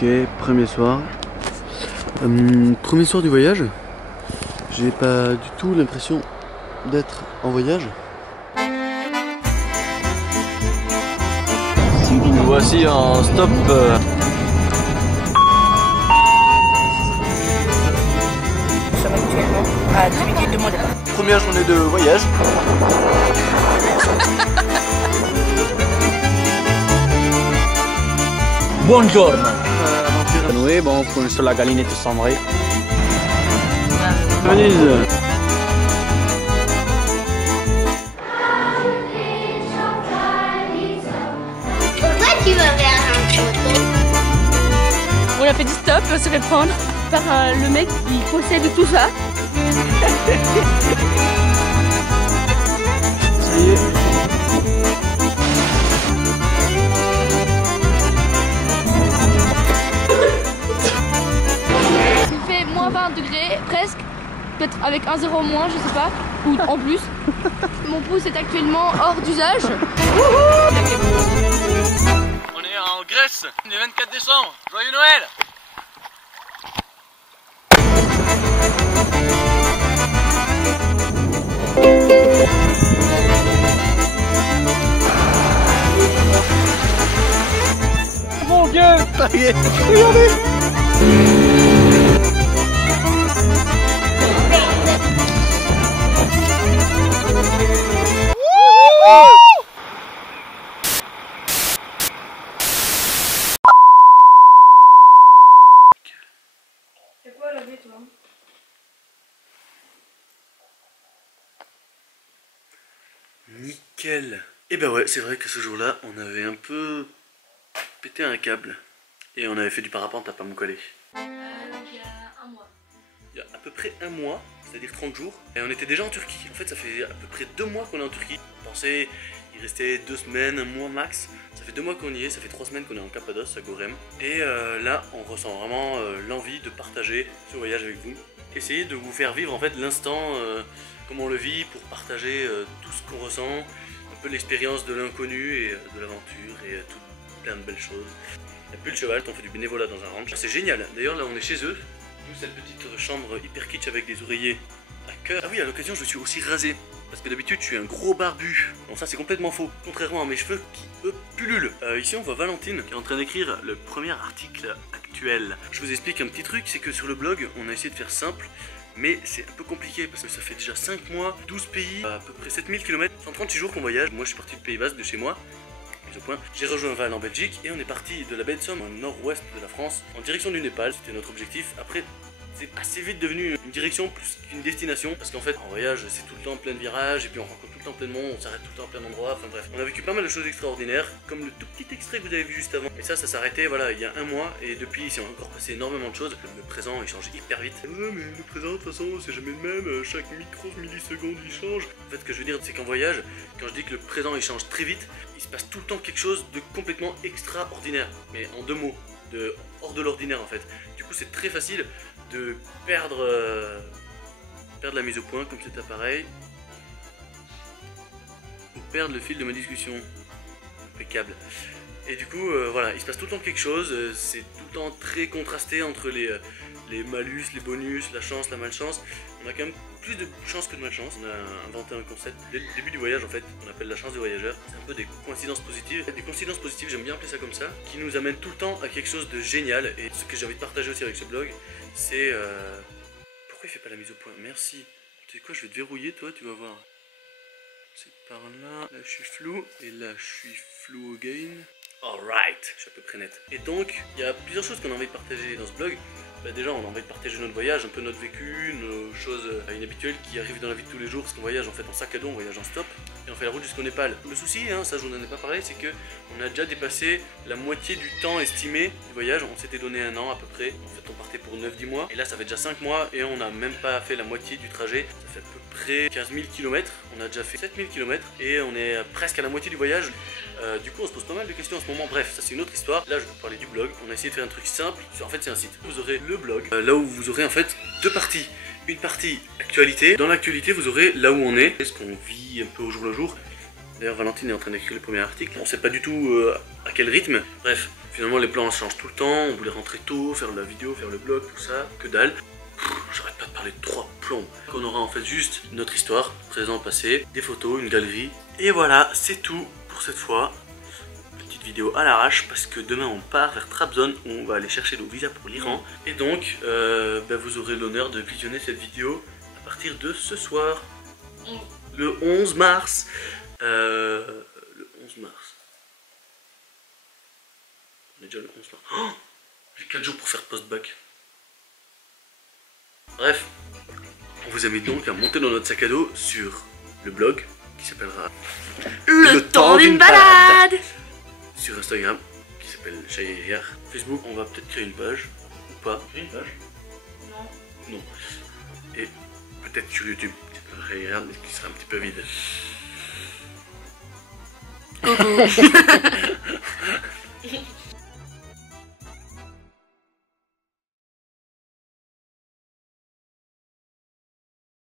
Ok, premier soir. Premier soir du voyage. J'ai pas du tout l'impression d'être en voyage. Nous voici en stop. Nous sommes actuellement à 10 minutes de mon départ. Première journée de voyage. Buongiorno. Noi bon, sulla gallinetta Samray. Venise. Pourquoi tu veux faire un photo? On a fait du stop, on s'est fait prendre par le mec qui possède tout ça. Ça y est. Il fait moins 20 degrés, presque. Peut-être avec un zéro moins, je sais pas. Ou en plus. Mon pouce est actuellement hors d'usage. On est en Grèce, le 24 décembre. Joyeux Noël! Mon Dieu! Ça y est. Regardez. C'est quoi la vie, toi? Nickel. Et ben ouais, c'est vrai que ce jour-là, on avait un peu pété un câble. Et on avait fait du parapente à pas me coller. Il y a un mois. Il y a à peu près un mois, c'est-à-dire 30 jours, et on était déjà en Turquie. En fait, ça fait à peu près 2 mois qu'on est en Turquie. On pensait il restait 2 semaines, un mois max. Ça fait 2 mois qu'on y est, ça fait 3 semaines qu'on est en Cappadoce, à Gorem. Et là, on ressent vraiment l'envie de partager ce voyage avec vous. Essayer de vous faire vivre en fait l'instant, comme on le vit, pour partager tout ce qu'on ressent, un peu l'expérience de l'inconnu et de l'aventure et tout plein de belles choses. Il n'y a plus le cheval, on fait du bénévolat dans un ranch. C'est génial, d'ailleurs là on est chez eux. Nous, cette petite chambre hyper kitsch avec des oreillers à cœur. Ah oui, à l'occasion, je suis aussi rasé. Parce que d'habitude, je suis un gros barbu. Bon, ça, c'est complètement faux. Contrairement à mes cheveux qui, eux, pullulent. Ici, on voit Valentine qui est en train d'écrire le premier article actuel. Je vous explique un petit truc, c'est que sur le blog, on a essayé de faire simple. Mais c'est un peu compliqué parce que ça fait déjà 5 mois, 12 pays, à peu près 7000 km, 136 jours qu'on voyage. Moi, je suis parti du Pays Basque, de chez moi. J'ai rejoint Val en Belgique et on est parti de la baie de Somme au nord-ouest de la France en direction du Népal. C'était notre objectif. Après, c'est assez vite devenu une direction plus qu'une destination parce qu'en fait, en voyage, c'est tout le temps plein de virages et puis on rencontre tout le temps plein de monde, on s'arrête tout le temps à plein d'endroits. Enfin bref, on a vécu pas mal de choses extraordinaires comme le tout petit extrait que vous avez vu juste avant. Et ça s'arrêtait voilà il y a un mois et depuis il s'est encore passé énormément de choses. Le présent il change hyper vite. Ouais, mais le présent de toute façon c'est jamais le même. Chaque milliseconde il change. En fait, ce que je veux dire c'est qu'en voyage, quand je dis que le présent il change très vite, il se passe tout le temps quelque chose de complètement extraordinaire. Mais en 2 mots, hors de l'ordinaire en fait. Du coup c'est très facile de perdre la mise au point comme cet appareil ou perdre le fil de ma discussion. Impeccable. Et du coup voilà, il se passe tout le temps quelque chose, c'est tout le temps très contrasté entre les malus, les bonus, la chance, la malchance. On a quand même plus de chance que de malchance. On a inventé un concept dès le début du voyage en fait, on appelle la chance du voyageur. C'est un peu des coïncidences positives. Des coïncidences positives, j'aime bien appeler ça comme ça, qui nous amènent tout le temps à quelque chose de génial. Et ce que j'ai envie de partager aussi avec ce blog, c'est... Pourquoi il fait pas la mise au point? Merci. Tu sais quoi, je vais te verrouiller toi, tu vas voir. C'est par là, là je suis flou, et là je suis flou again. Alright, je suis à peu près net. Et donc, il y a plusieurs choses qu'on a envie de partager dans ce blog. Bah déjà, on a envie de partager notre voyage, un peu notre vécu, nos choses inhabituelles qui arrivent dans la vie de tous les jours, parce qu'on voyage en fait en sac à dos, on voyage en stop, et on fait la route jusqu'au Népal. Le souci, hein, ça je vous en ai pas parlé, c'est que on a déjà dépassé la moitié du temps estimé du voyage. On s'était donné 1 an à peu près, en fait on partait pour 9-10 mois, et là ça fait déjà 5 mois, et on n'a même pas fait la moitié du trajet. Ça fait à peu près 15 000 km, on a déjà fait 7 000 km, et on est presque à la moitié du voyage. Du coup on se pose pas mal de questions en ce moment. Bref, ça c'est une autre histoire. Là je vais vous parler du blog. On a essayé de faire un truc simple. En fait c'est un site. Vous aurez le blog, là où vous aurez en fait 2 parties. Une partie actualité. Dans l'actualité vous aurez là où on est, ce qu'on vit un peu au jour le jour. D'ailleurs, Valentine est en train d'écrire le premier article. On sait pas du tout à quel rythme. Bref, finalement, les plans changent tout le temps. On voulait rentrer tôt, faire la vidéo, faire le blog, tout ça. Que dalle. J'arrête pas de parler de 3 plombs. On aura en fait juste notre histoire, présent, passé, des photos, une galerie. Et voilà, c'est tout pour cette fois. Petite vidéo à l'arrache parce que demain on part vers Trabzon où on va aller chercher nos visas pour l'Iran. Et donc, vous aurez l'honneur de visionner cette vidéo à partir de ce soir. Le 11 mars. Le 11 mars. On est déjà le 11 mars. Oh, j'ai 4 jours pour faire post-bac. Bref, on vous invite donc à monter dans notre sac à dos sur le blog qui s'appellera Le temps d'une balade. Sur Instagram qui s'appelle Chahir. Facebook, on va peut-être créer une page ou pas. Créer une page? Non. Et peut-être sur YouTube Chahir, mais qui sera un petit peu vide. Coucou.